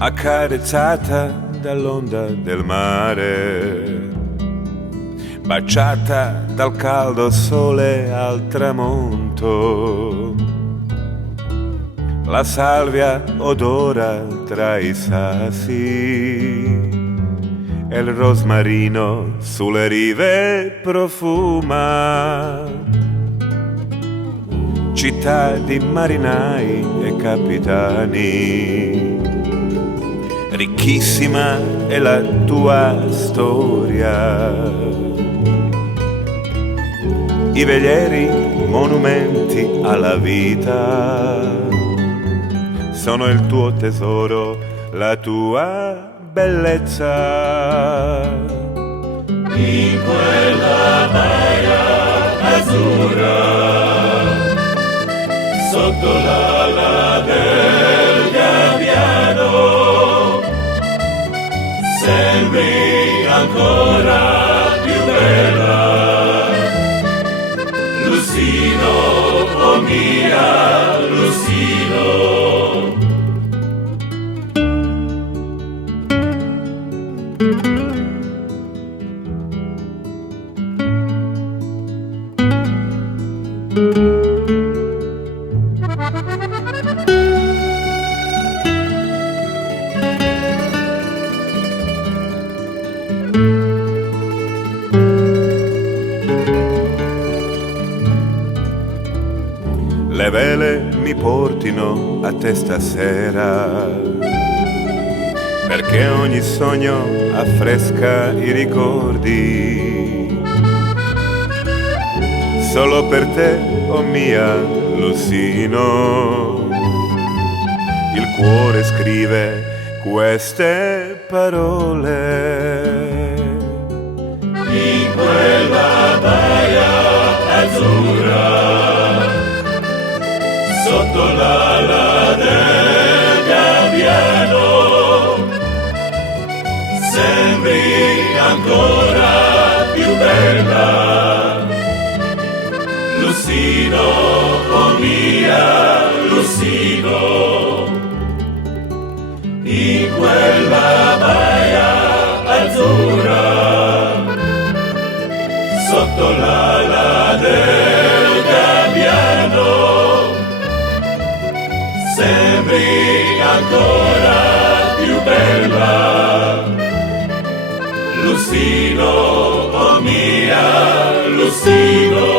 Accarezzata dall'onda del mare, baciata dal caldo sole al tramonto, la salvia odora tra i sassi e il rosmarino sulle rive profuma. Città di marinai e capitani, ricchissima è la tua storia. I velieri, monumenti alla vita, sono il tuo tesoro, la tua bellezza. In quella baia azzurra, sotto l'ala del gabbiano, sembri ancora più bella, Lucino, oh mia Lucino. Le vele mi portino a te stasera, perché ogni sogno affresca i ricordi. Solo per te, oh mia Lucino, il cuore scrive queste parole. In quella baia azzurra, sotto l'ala del gabbiano, sembri ancora più bella, Lucino, oh mia Lucino. In quella baia azzurra, sotto l'ala del gabbiano, sembri ancora più bella, Lucino, oh mia Lucino.